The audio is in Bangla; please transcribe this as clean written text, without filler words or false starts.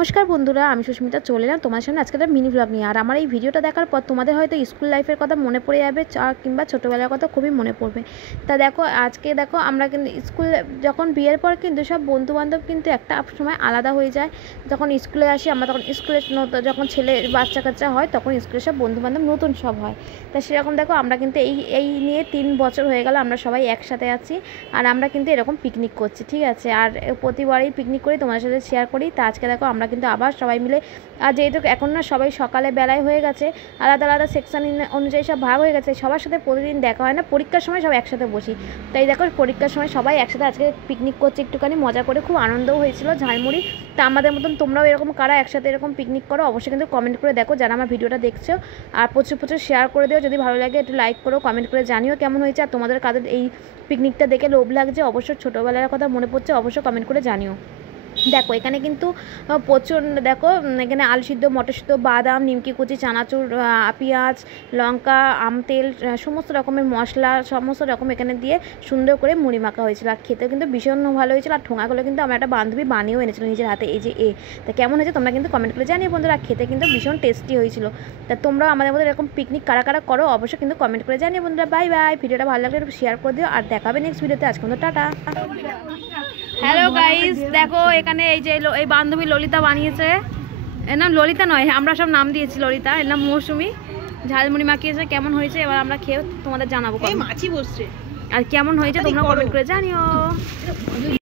নমস্কার বন্ধুরা, আমি সুস্মিতা চলে এলাম তোমার সামনে আজকে একটা মিনি ব্লগ নিয়ে। আর আমার এই ভিডিওটা দেখার পর তোমাদের হয়তো স্কুল লাইফের কথা মনে পড়ে যাবে, কিংবা ছোটোবেলার কথা খুবই মনে পড়বে। তা দেখো, আজকে দেখো আমরা কিন্তু স্কুল যখন বিয়ের পর কিন্তু সব বন্ধুবান্ধব কিন্তু একটা সময় আলাদা হয়ে যায়। যখন স্কুলে আসি আমরা, তখন স্কুলে যখন ছেলে বাচ্চা কাচ্চা হয় তখন স্কুলে সব বন্ধুবান্ধব নতুন সব হয়। তা সেরকম দেখো আমরা কিন্তু এই নিয়ে 3 বছর হয়ে গেল আমরা সবাই একসাথে আছি। আর আমরা কিন্তু এরকম পিকনিক করছি, ঠিক আছে। আর প্রতিবারই পিকনিক করি, তোমাদের সাথে শেয়ার করি। তা আজকে দেখো আমরা কিন্তু আবার সবাই মিলে, আর যেহেতু এখন না সবাই সকালে বেলায় হয়ে গেছে, আলাদা আলাদা সেকশন অনুযায়ী সব ভাগ হয়ে গেছে, সবার সাথে প্রতিদিন দেখা হয় না। পরীক্ষার সময় সব একসাথে বসি, তাই দেখো পরীক্ষার সময় সবাই একসাথে আজকে পিকনিক করছি, একটুখানি মজা করে, খুব আনন্দও হয়েছিল, ঝালমুড়ি। তা আমাদের মতন তোমরাও এরকম কারা একসাথে এরকম পিকনিক করো অবশ্যই কিন্তু কমেন্ট করে দেখো, যারা আমার ভিডিওটা দেখছো। আর প্রচুর প্রচুর শেয়ার করে দিও, যদি ভালো লাগে একটু লাইক করো, কমেন্ট করে জানিও কেমন হয়েছে। আর তোমাদের কাদের এই পিকনিকটা দেখে লোভ লাগছে, অবশ্যই ছোটোবেলার কথা মনে পড়ছে, অবশ্যই কমেন্ট করে জানিও। দেখো এখানে কিন্তু প্রচুর, দেখো এখানে আলু সিদ্ধ, মটর সিদ্ধ, বাদাম, নিমকি কুচি, চানাচুর, পেঁয়াজ, লঙ্কা, আম তেল, সমস্ত রকমের মশলা, সমস্ত রকম এখানে দিয়ে সুন্দর করে মুড়ি মাখা হয়েছিল। আর খেতেও কিন্তু ভীষণ ভালো হয়েছিল। আর ঠোঙাগুলো কিন্তু আমার একটা বান্ধবী বানিয়েও এনেছিল নিজের হাতে, এই যে তা কেমন হয়েছে তোমরা কিন্তু কমেন্ট করে জানিও বন্ধুরা। খেতে কিন্তু ভীষণ টেস্টি হয়েছিল। তা তোমরা আমাদের মধ্যে এরকম পিকনিক কারা কারা করো অবশ্যই কিন্তু কমেন্ট করে জানিও বন্ধুরা। বাই বাই, ভিডিওটা ভালো লাগলে একটু শেয়ার করে দিও, আর দেখাবে নেক্সট ভিডিওতে। আজকে কিন্তু টাটা। হ্যালো গাইস, দেখো এখানে এই যে এই বান্ধবী ললিতা বানিয়েছে, এর নাম ললিতা নয়, আমরা সব নাম দিয়েছি ললিতা, এর নাম মৌসুমি। ঝালমুড়ি মাখিয়েছে, কেমন হয়েছে এবার আমরা খেয়ে তোমাদের জানাবো। মাছি বসছে, আর কেমন হয়েছে তোমরা কমেন্ট করে জানিও।